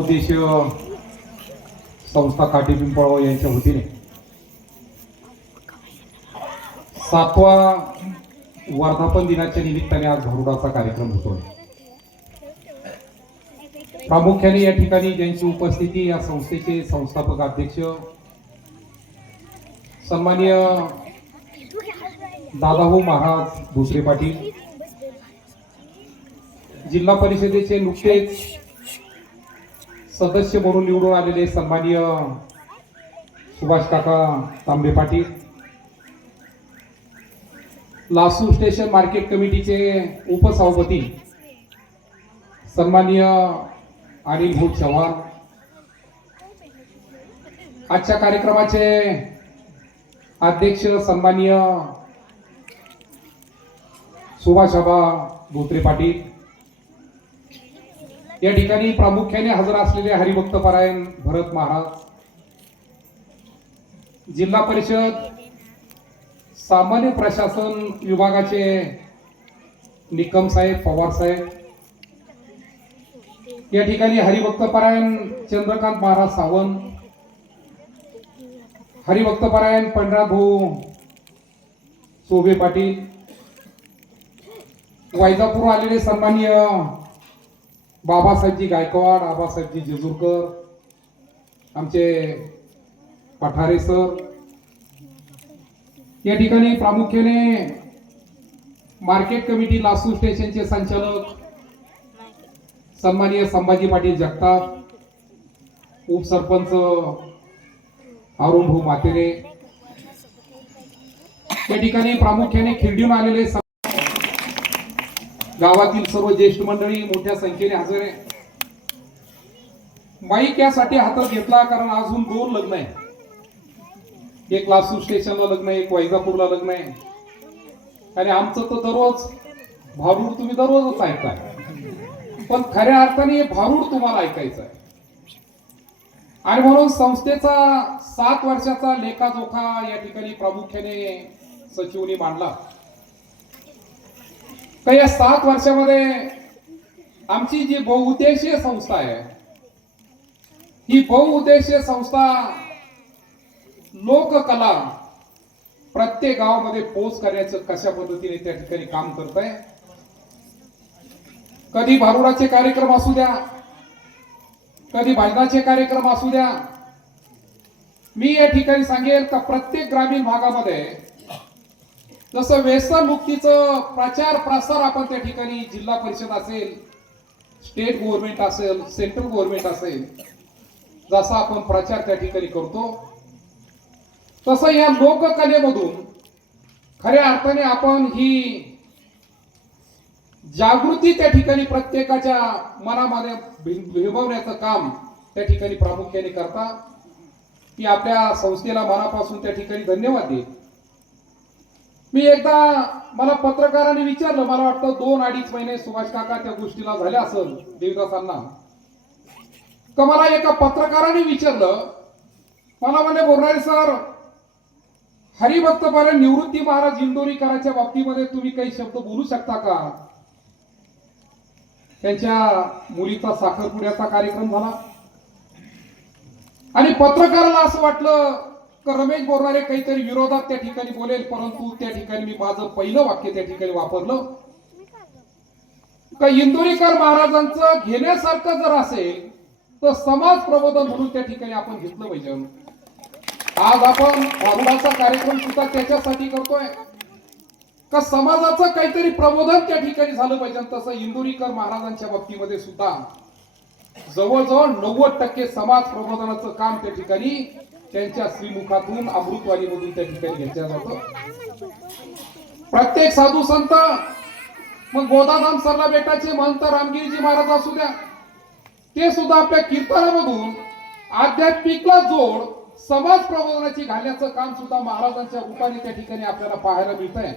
उद्देश संस्था काठी पिंपळगाव यांच्या वतीने 7वा वर्धापन दिनाच्या निमित्ताने आज भारुडाचा कार्यक्रम होतोय। प्रामुख्याने या ठिकाणी ज्यांची उपस्थिती या संस्थेचे संस्थापक अध्यक्ष सन्माननीय दादाभाऊ महाराज भोसरे पाटील, जिल्हा परिषदेचे नुकतेच सदस्य म्हणून निवडून आलेले सन्माननीय सुभाष काका तांबे पाटील, लासूर स्टेशन मार्केट कमिटीचे उपसभापती सन्माननीय अनिल भाऊ चव्हाण, आजच्या कार्यक्रमाचे अध्यक्ष सन्माननीय सुभाषाबा भोसरे पाटील, या ठिकाणी प्रामुख्याने हजर असलेले हरिभक्त परायण भरत महाराज, जिल्हा परिषद सामान्य प्रशासन विभागाचे निकम साहेब पवार साहेब, या ठिकाणी हरिभक्त परायण चंद्रकांत महाराज सावंत, हरिभक्त परायण पंडित भाऊ सोबे पाटील, वैजापूर आलेले सन्माननीय बाबासाहेबजी गायकवाड, आबासाहेबजी जेजूरकर, आमचे पठारे सर, या ठिकाणी प्रामुख्याने मार्केट कमिटी लासूर स्टेशनचे संचालक सन्माननीय संभाजी पाटील जगताप, उपसरपंच अरुण भाऊ मातेरे, या ठिकाणी प्रामुख्याने खिरडीहून आलेले गावातील सर्व ज्येष्ठ मंडळी मोठ्या संख्येने हजर आहे। माईक यासाठी हातात घेतला कारण अजून 2 लग्न आहे, एक लासूर स्टेशनला लग्न आहे, एक वैजापूरला लग्न आहे, आणि आमचं तर दररोज भारूड तुम्ही दररोजच ऐकताय, पण खऱ्या अर्थाने भारूड तुम्हाला ऐकायचं आहे। आणि म्हणून संस्थेचा 7 वर्षाचा लेखाजोखा या ठिकाणी प्रामुख्याने सचिवनी मांडला। तर या 7 वर्षामध्ये आमची जी बहुउद्देशीय संस्था आहे, ही बहुउद्देशीय संस्था लोककला प्रत्येक गावामध्ये पोच करण्याचं कशा पद्धतीने त्या ठिकाणी काम करत आहे। कधी भारुडाचे कार्यक्रम असू द्या, कधी भजनाचे कार्यक्रम असू द्या, मी या ठिकाणी सांगेल का प्रत्येक ग्रामीण भागामध्ये जसं व्यसन मुक्तीचं प्रचार प्रसार आपण त्या ठिकाणी जिल्हा परिषद असेल, स्टेट गव्हर्नमेंट असेल, सेंट्रल गव्हर्नमेंट असेल, जसा आपण प्रचार त्या ठिकाणी करतो, तसं या लोककलेमधून खऱ्या अर्थाने आपण ही जागृती त्या ठिकाणी प्रत्येकाच्या मनामध्ये भिजवण्याचं काम त्या ठिकाणी प्रामुख्याने करता। मी आपल्या संस्थेला मनापासून त्या ठिकाणी धन्यवाद देईन। मी एकदा मला पत्रकारांनी विचारलं, मला वाटतं 2-2.5 महिने सुभाष काका त्या गोष्टीला झाले असेल देवदासांना, तर मला एका पत्रकाराने विचारलं, मला म्हणे बोलणारे सर, हरिभक्त परायण निवृत्ती महाराज इंदोरीकरांच्या बाबतीमध्ये तुम्ही काही शब्द बोलू शकता का? त्यांच्या मुलीचा साखरपुड्याचा कार्यक्रम झाला आणि पत्रकाराला असं वाटलं की रमेश बोरणारे काहीतरी विरोधात त्या ठिकाणी बोलेल, परंतु त्या ठिकाणी मी माझं पहिलं वाक्य त्या ठिकाणी वापरलं का इंदोरीकर महाराजांचं घेण्यासारखं जर असेल तर समाज प्रबोधन म्हणून त्या ठिकाणी आपण घेतलं पाहिजे। आज आपण भारुडाचा कार्यक्रम सुद्धा त्याच्यासाठी करतोय का समाजाचं काहीतरी प्रबोधन त्या ठिकाणी झालं पाहिजे। तसं इंदोरीकर महाराजांच्या बाबतीमध्ये सुद्धा जवळजवळ 90% समाज प्रबोधनाचं काम त्या ठिकाणी त्यांच्या श्रीमुखातून अमृतवाणीमधून त्या ठिकाणी घेतलं जातं। प्रत्येक साधू संत, मग गोदाधाम सरला बेटाचे महंत रामगिरीजी महाराज असू द्या, ते सुद्धा आपल्या कीर्तनामधून आध्यात्मिकला जोड समाज प्रबोधनाची घालण्याचं काम सुद्धा महाराजांच्या रूपाने त्या ठिकाणी आपल्याला पाहायला मिळत आहे।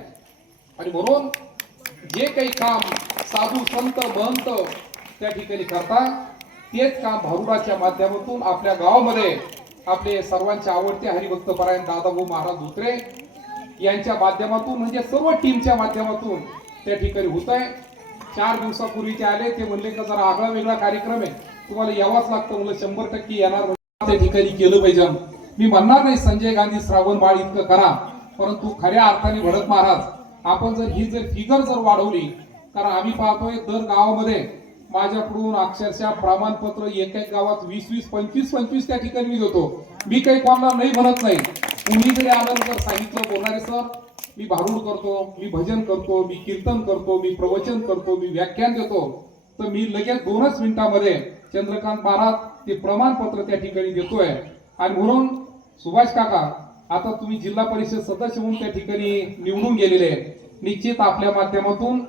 आणि म्हणून जे काही काम साधू संत महंत त्या ठिकाणी करतात, तेच काम भारुडाच्या माध्यमातून आपल्या गावामध्ये आपले सर्वांचे आवडते हरिभक्त परायण दादाभाऊ महाराज धोत्रे यांच्या माध्यमातून, म्हणजे सर्व टीमच्या माध्यमातून त्या ठिकाणी होत आहे। 4 दिवसापूर्वी ते आले, ते म्हणले का जरा आगळा वेगळा कार्यक्रम आहे, तुम्हाला यावाच लागतं, मला 100% येणार त्या ठिकाणी केलं पाहिजे. मी म्हणणार नाही संजय गांधी श्रावण बाळ इतकं करा, परंतु खऱ्या अर्थाने भरत महाराज आपण जर ही फिगर जर वाढवली, कारण आम्ही पाहतोय दर गावामध्ये माझ्याकडून अक्षरशः प्रमाणपत्र एक एक गावात 20-20, 25-25 त्या ठिकाणी मी देतो. मी काही कोणाला नाही म्हणत नाही. कुणी जरी आलं तर सांगितलं बोलणारे सर मी भारूड करतो, मी भजन करतो, मी कीर्तन करतो, मी प्रवचन करतो, मी व्याख्यान देतो, तर मी लगेच 2च मिनिटांमध्ये चंद्रकांत महाराज ते प्रमाणपत्र त्या ठिकाणी देतोय. आणि म्हणून सुभाष काका आता तुम्ही जिल्हा परिषद सदस्य म्हणून त्या ठिकाणी निवडून गेलेले आहे. निश्चित आपल्या माध्यमातून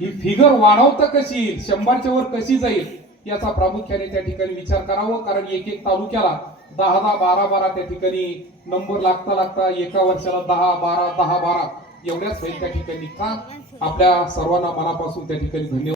ही फिगर वाढवता कशी येईल, 100च्या वर कशी जाईल याचा प्रामुख्याने त्या ठिकाणी विचार करावं. कारण एक एक तालुक्याला 10-10, 12-12 त्या ठिकाणी नंबर लागता एका वर्षाला 10-12 10-12 एवढ्याच होईल त्या ठिकाणी. का आपल्या सर्वांना मनापासून त्या ठिकाणी धन्यवाद.